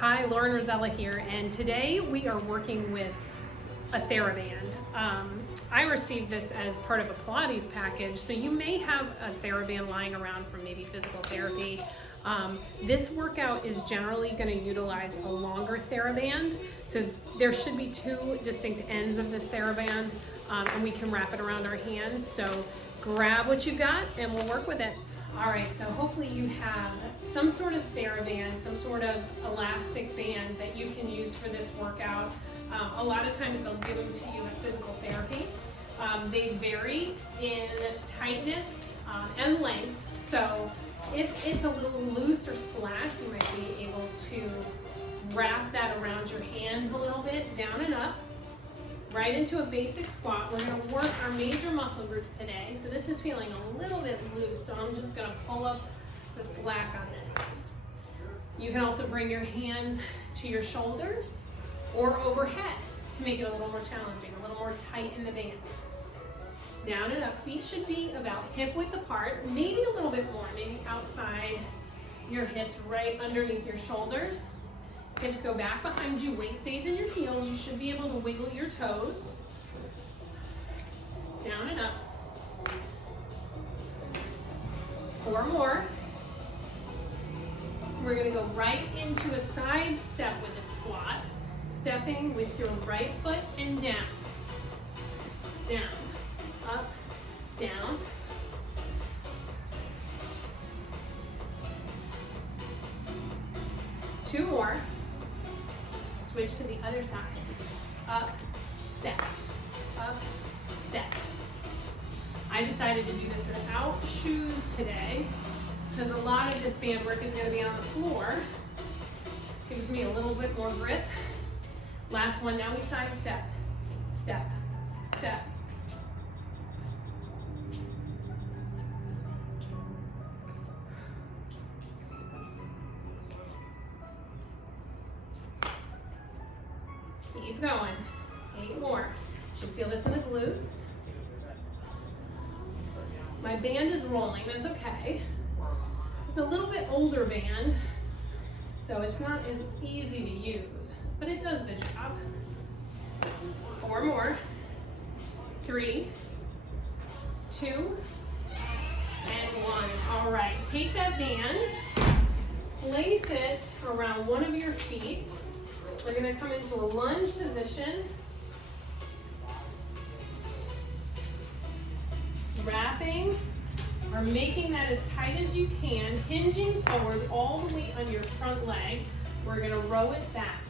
Hi, Lauren Rosella here, and today we are working with a Theraband. I received this as part of a Pilates package, so you may have a Theraband lying around from maybe physical therapy. This workout is generally going to utilize a longer Theraband, so there should be two distinct ends of this Theraband, and we can wrap it around our hands. So grab what you got and we'll work with it. All right, so hopefully you have some sort of Theraband, some sort of elastic band that you can use for this workout. A lot of times they'll give them to you in physical therapy. They vary in tightness and length, so if it's a little loose or slack, you might be able to wrap that around your hands a little bit, down and up. Right into a basic squat. We're going to work our major muscle groups today. So this is feeling a little bit loose, so I'm just going to pull up the slack on this. You can also bring your hands to your shoulders or overhead to make it a little more challenging, a little more tight in the band. Down and up. Feet should be about hip width apart, maybe a little bit more, maybe outside your hips, right underneath your shoulders. Hips go back behind you, weight stays in your heels. You should be able to wiggle your toes. Down and up. 4 more. We're gonna go right into a side step with a squat, stepping with your right foot and down. Down, up, down. Two more. Switch to the other side. Up, step, up, step. I decided to do this without shoes today because a lot of this band work is going to be on the floor. Gives me a little bit more grip. Last one, now we side step, step, step. Keep going. 8 more. Should feel this in the glutes. My band is rolling, that's okay. It's a little bit older band, so it's not as easy to use, but it does the job. 4 more. 3, 2, and 1. All right, take that band, place it around one of your feet. We're going to come into a lunge position. Wrapping or making that as tight as you can, hinging forward all the way on your front leg. We're going to row it back,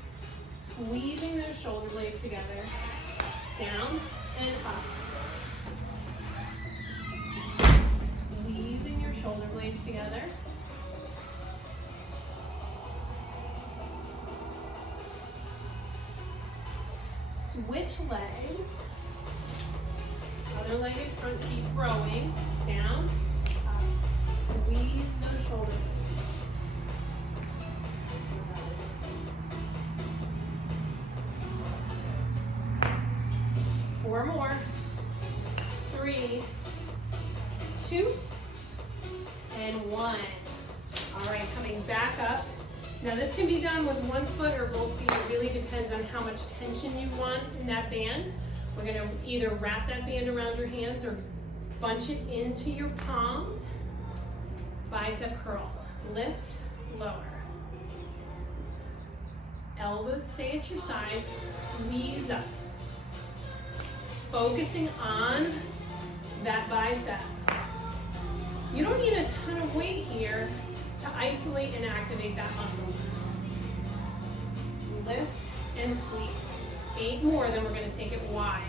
squeezing those shoulder blades together, down and up. Squeezing your shoulder blades together. Switch legs. Other leg in front, keep rowing. Down, up. Squeeze those shoulders. Four more. 3, 2, and 1. All right, coming back up. Now this can be done with one foot or both feet. It really depends on how much tension you want in that band. We're going to either wrap that band around your hands or bunch it into your palms. Bicep curls. Lift, lower. Elbows stay at your sides. Squeeze up. Focusing on that bicep. You don't need a ton of weight here to isolate and activate that muscle. Lift and squeeze. 8 more, then we're going to take it wide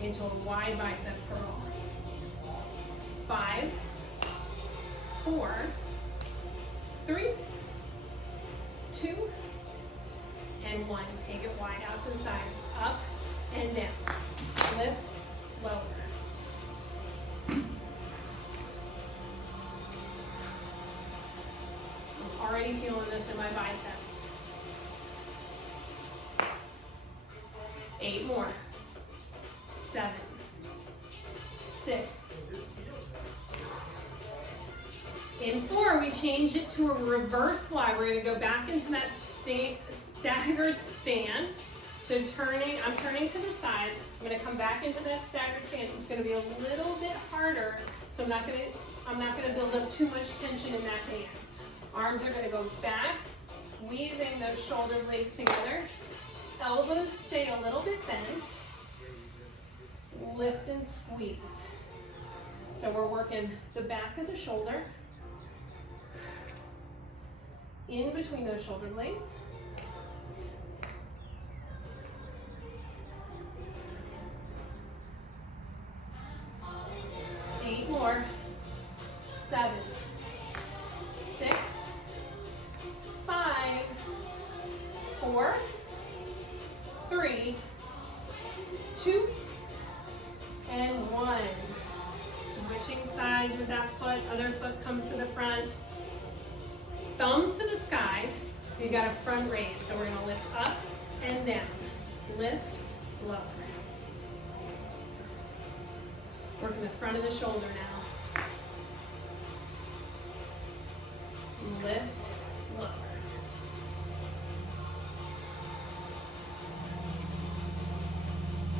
into a wide bicep curl. 5, 4, 3, 2, and 1. Take it wide out to the sides, up and down. Lift, lower. Already feeling this in my biceps. 8 more. 7, 6. In 4, we change it to a reverse fly. We're gonna go back into that staggered stance. So I'm turning to the side. I'm gonna come back into that staggered stance. It's gonna be a little bit harder, so I'm not gonna build up too much tension in that hand. Arms are gonna go back, squeezing those shoulder blades together. Elbows stay a little bit bent. Lift and squeeze. So we're working the back of the shoulder, in between those shoulder blades. Eight more. 7, 6, 5, 4, 3, 2, and 1. Switching sides with that foot, other foot comes to the front. Thumbs to the sky. You got a front raise, so we're gonna lift up and down. Lift, lower. Working the front of the shoulder now. Lift, lower.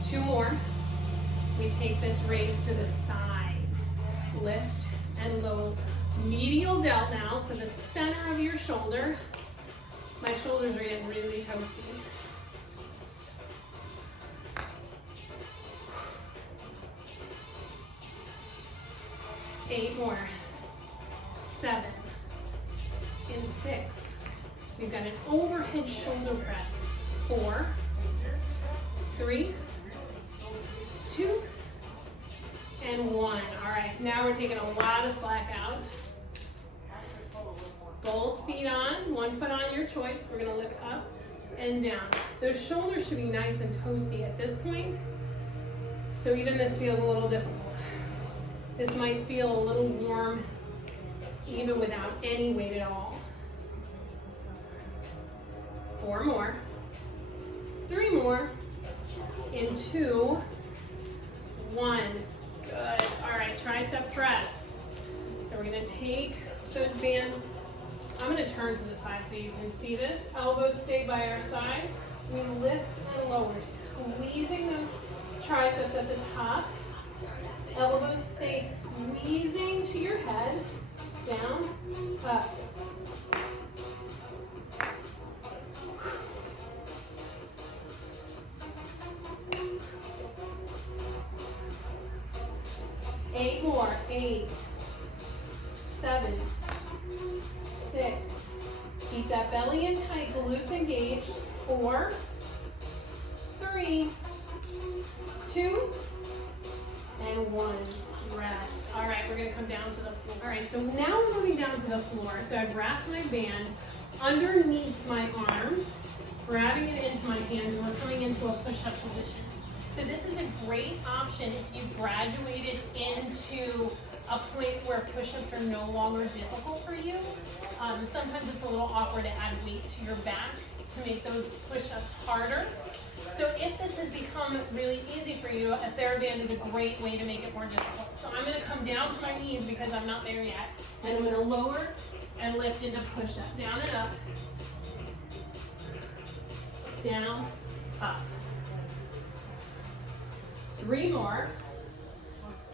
Two more. We take this raise to the side. Lift and lower. Medial delt now, so the center of your shoulder. My shoulders are getting really toasty. Eight more. 7 and 6. We've got an overhead shoulder press. 4, 3, 2, and 1. All right, now we're taking a lot of slack out. Both feet on, one foot on your choice. We're gonna lift up and down. Those shoulders should be nice and toasty at this point. So even this feels a little difficult. This might feel a little warm even without any weight at all. 4 more. 3 more. In 2, 1. Good. All right, tricep press. So we're gonna take those bands. I'm gonna turn to the side so you can see this. Elbows stay by our sides. We lift and lower, squeezing those triceps at the top. Elbows stay squeezing to your head. Down, up. Eight more. 8, 7, 6. Keep that belly in tight, glutes engaged. 4, 3, 2, and 1. Rest. All right, we're gonna come down to the floor. All right, so now we're moving down to the floor. So I've wrapped my band underneath my arms, grabbing it into my hands, and we're coming into a push-up position. So this is a great option if you graduated into a point where push-ups are no longer difficult for you. Sometimes it's a little awkward to add weight to your back to make those push-ups harder. So if this has become really easy for you, a Theraband is a great way to make it more difficult. So I'm gonna come down to my knees because I'm not there yet. And I'm gonna lower and lift into push-up. Down and up. Down, up. 3 more.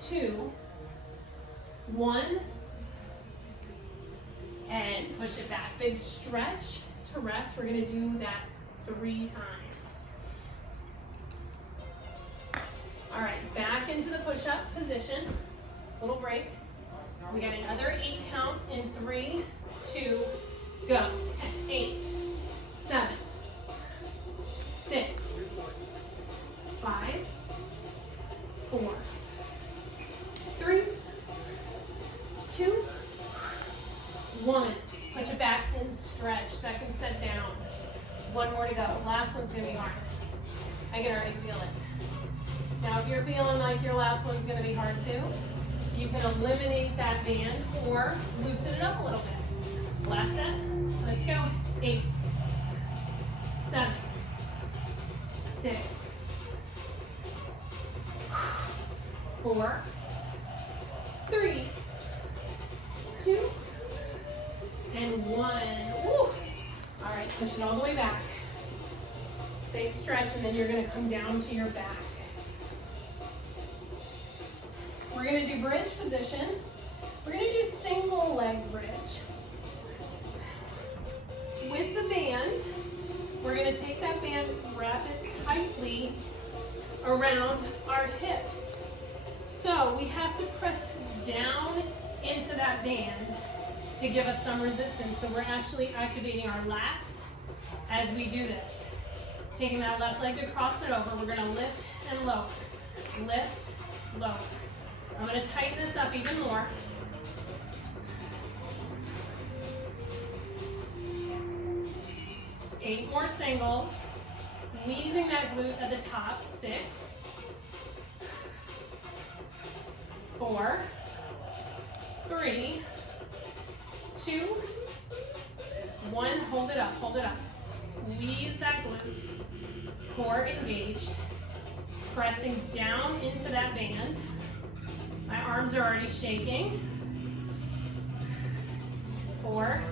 2, 1. And push it back. Big stretch to rest. We're gonna do that 3 times. All right, back into the push-up position. Little break. We got another 8 count in 3, 2, go. 10, 8, 7, 6, 5, 4, 3, 2, 1. Push it back and stretch. Second set down. 1 more to go. Last one's gonna be hard. I can already feel it. Now, if you're feeling like your last one's gonna be hard too, you can eliminate that band or loosen it up a little bit. Last set, let's go. 8, 7, 6, 4, 3, 2, Push it all the way back. Big stretch, and then you're gonna come down to your back. We're gonna do bridge position. We're gonna do single leg bridge. With the band, we're gonna take that band, wrap it tightly around our hips. So we have to press down into that band to give us some resistance. So we're actually activating our lats as we do this. Taking that left leg to cross it over, we're gonna lift and lower. Lift, lower. I'm gonna tighten this up even more. Eight more singles. Squeezing that glute at the top. 6, 4, 3, 2, 1. Hold it up, hold it up. Squeeze that glute. Core engaged. Pressing down into that band. My arms are already shaking. 4,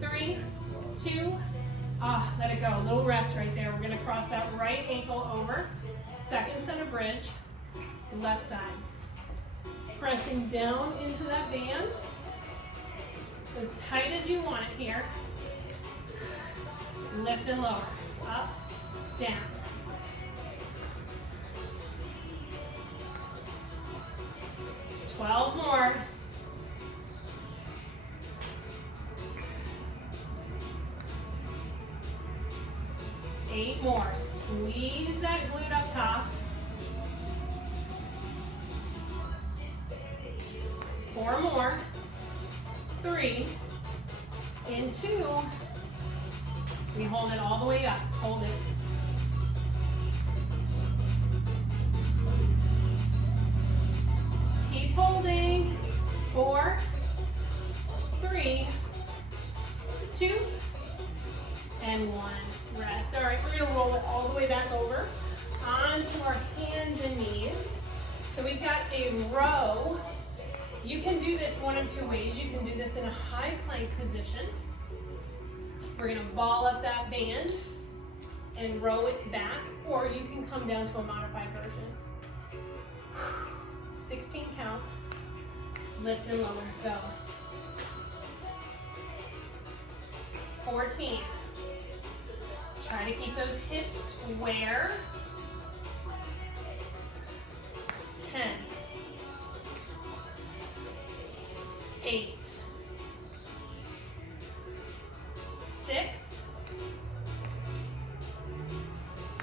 3, 2, let it go. A little rest right there. We're gonna cross that right ankle over. Second set of bridge, left side. Pressing down into that band. As tight as you want it here. Lift and lower. Up, down. Twelve more. Eight more. Squeeze that glute up top. 4 more. 3. And 2. We hold it all the way up. Hold it. Keep holding. 4, 3, 2, and 1. Rest. All right, we're gonna roll it all the way back over onto our hands and knees. So we've got a row. You can do this one of two ways. You can do this in a high plank position. We're gonna ball up that band and row it back, or you can come down to a modified version. 16 count, lift and lower, go. 14. Try to keep those hips square. 10. 8. 6.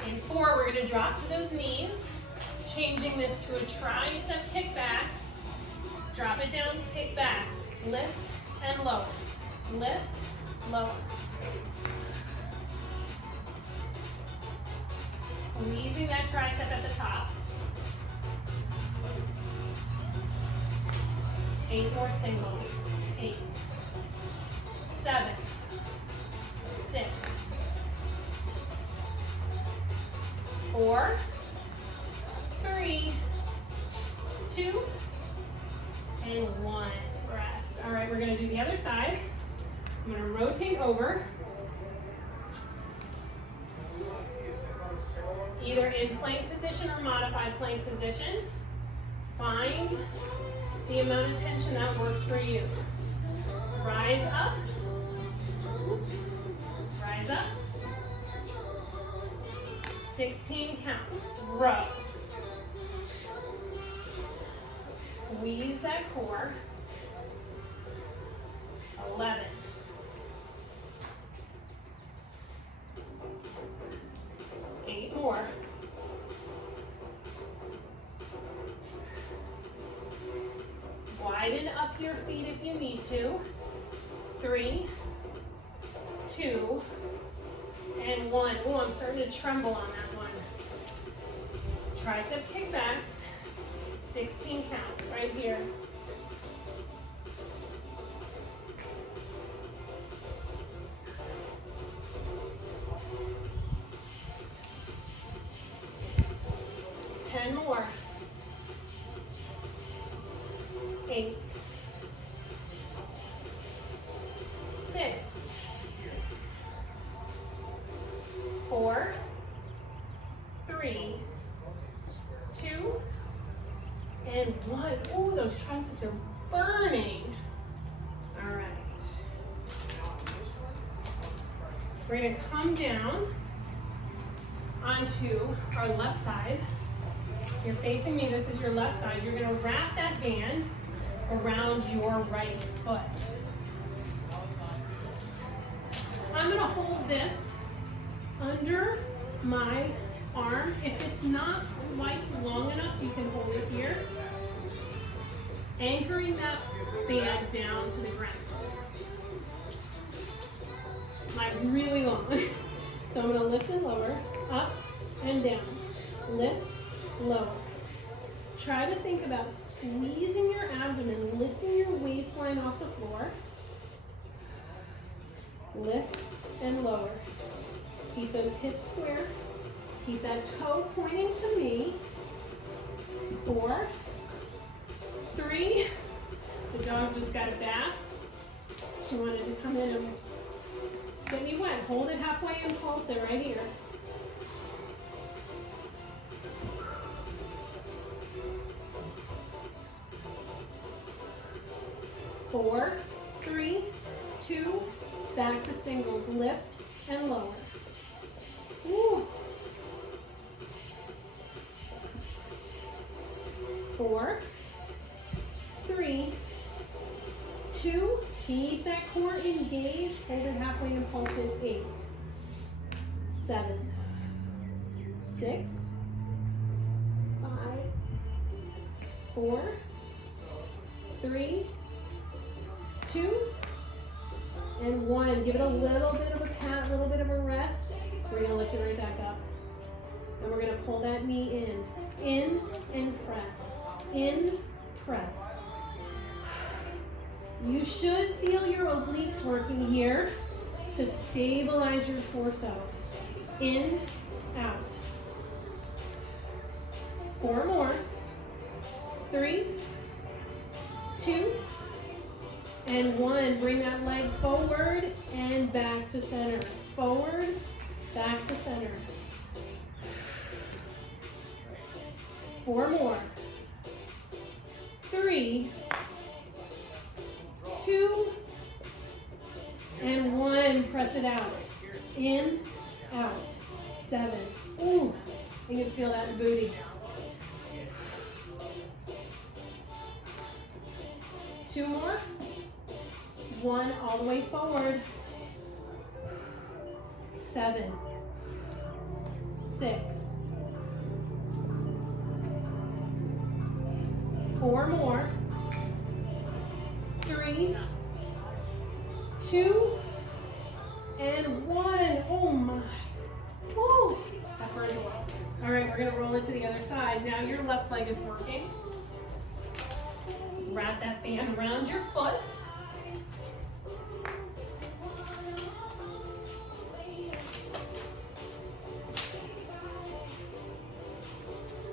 And 4, we're going to drop to those knees, changing this to a tricep kickback. Drop it down, kick back, lift and lower, lift, lower. Squeezing that tricep at the top. 8 more singles. 8, 7, 6, 4, 3, 2, and 1. Rest. All right, we're going to do the other side. I'm going to rotate over. Either in plank position or modified plank position. Find the amount of tension that works for you. Rise up. Oops. Rise up. 16 count. Row. Squeeze that core. 11. 8 more. 'Widen up your feet if you need to. 3, 2, and 1. Oh, I'm starting to tremble on that one. Tricep kickbacks. 16 count right here. More. 8, 6, 3, 2, and 1. Oh, those triceps are burning. All right. We're gonna come down onto our left side. You're facing me, this is your left side. You're gonna wrap that band around your right foot. I'm gonna hold this under my arm. If it's not quite long enough, you can hold it here. Anchoring that band down to the ground. Mine's really long. So I'm gonna lift and lower, up and down. Lift, lower. Try to think about squeezing your abdomen, lifting your waistline off the floor. Lift and lower. Keep those hips square. Keep that toe pointing to me. 4, 3. The dog just got a bath. She wanted to come in and get me wet. Hold it halfway and pulse it right here. 4, 3, 2, back to singles. Lift and lower. Woo. 4, 3, 2, keep that core engaged. Hold it halfway and pulse it. 8, 7, 6, 5, 4, 3, 2, and 1. Give it a little bit of a pat, a little bit of a rest. We're gonna lift it right back up. And we're gonna pull that knee in and press, in, press. You should feel your obliques working here to stabilize your torso. In, out. 4 more. 3, 2, and 1. Bring that leg forward and back to center. Forward, back to center. 4 more. 3, 2, and 1. Press it out. In, out. 7. Ooh, you can feel that in the booty. 2 more. 1, all the way forward. 7, 6. 4 more. 3, 2, and 1. Oh my. Woo. That burns a lot. All right, we're gonna roll it to the other side. Now your left leg is working. Wrap that band around your foot.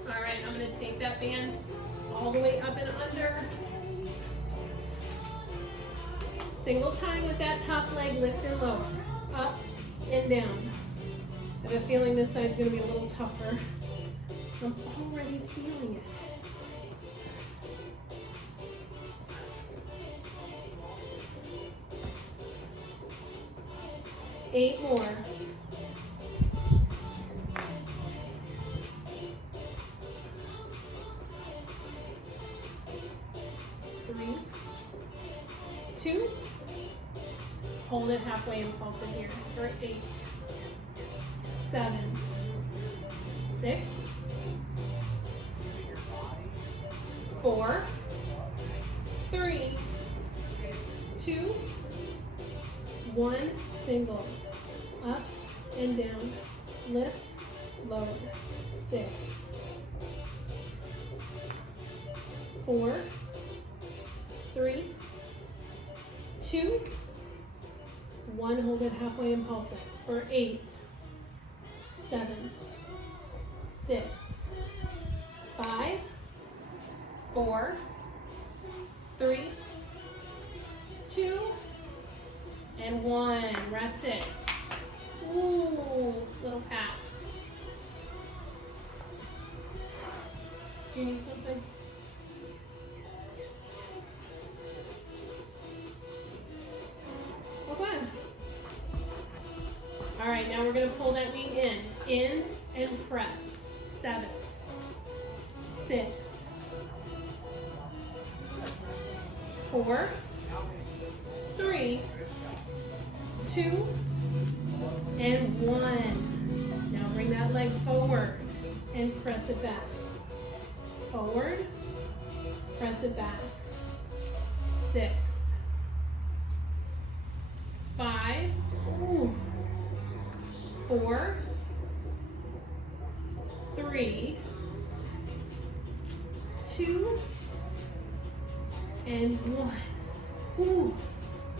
All right, I'm gonna take that band all the way up and under. Single time with that top leg, lift and lower. Up and down. I have a feeling this side's gonna be a little tougher. I'm already feeling it. Eight more. 3, 2. Hold it halfway and pulse it here for 8, 7, 6, 4, 3, 2, 1. Singles. Up and down. Lift, lower. 6, 4, 3, 2, 1. Hold it halfway and pulse it for 8, 7, 6, 5, 4, 3, 2, and 1. Rest it. Ooh, little pat. All right, now we're gonna pull that knee in and press. 7, 6, 4, 3, 2, and 1. Now bring that leg forward and press it back. Forward, press it back. 6, 5, 4, 3, 2, and 1. Ooh,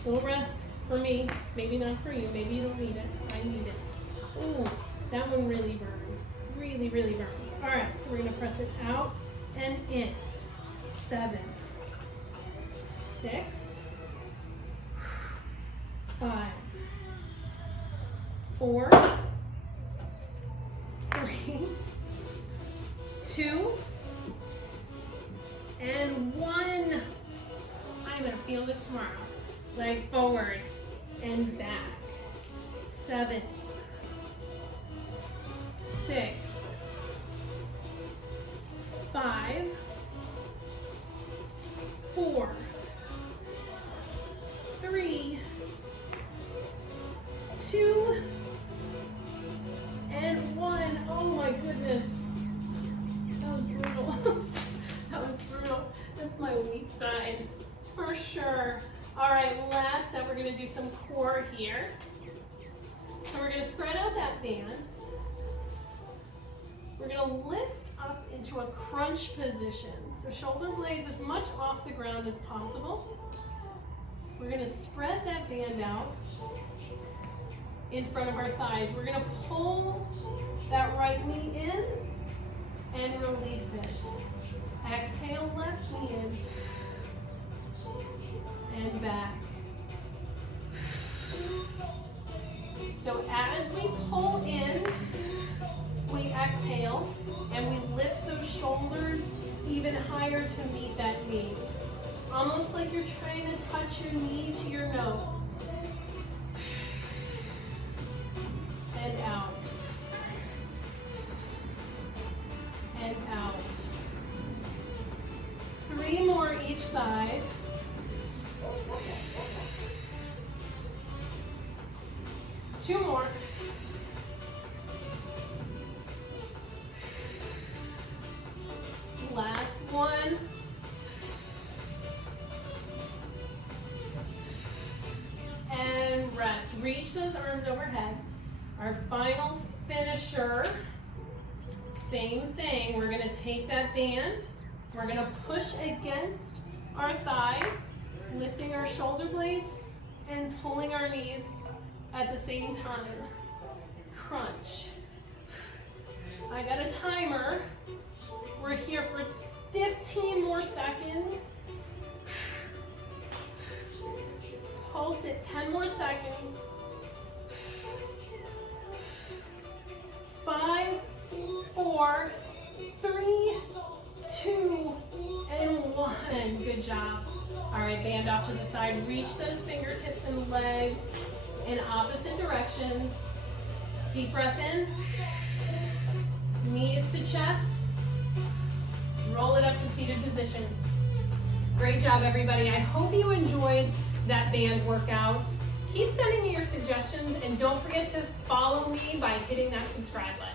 little rest for me. Maybe not for you. Maybe you don't need it. I need it. Ooh, that one really burns. Really, really burns. All right, so we're gonna press it out and in. 7, 6, 5, 4, 3, 2, and 1. I'm gonna feel this tomorrow. Leg forward and back. 7, 6, 5, 4, 3, 2, and 1. Oh my goodness. That was brutal. That was brutal. That's my weak side for sure. All right, last set, we're gonna do some core here. So we're gonna spread out that band. We're gonna lift up into a crunch position. So shoulder blades as much off the ground as possible. We're gonna spread that band out in front of our thighs. We're gonna pull that right knee in and release it. Exhale, left knee in and back. So as we pull in, we exhale and we lift those shoulders even higher to meet that knee. Almost like you're trying to touch your knee to your nose. And out. And out. 3 more each side. Two more. Last one. And rest. Reach those arms overhead. Our final finisher, same thing. We're gonna take that band. We're gonna push against our thighs, lifting our shoulder blades and pulling our knees at the same time. Crunch. I got a timer. We're here for 15 more seconds. Pulse it 10 more seconds. 5, 4, 3, 2, and 1. Good job. All right, band off to the side. Reach those fingertips and legs in opposite directions. Deep breath in. Knees to chest. Roll it up to seated position. Great job, everybody. I hope you enjoyed that band workout. Keep sending me your suggestions and don't forget to follow me by hitting that subscribe button.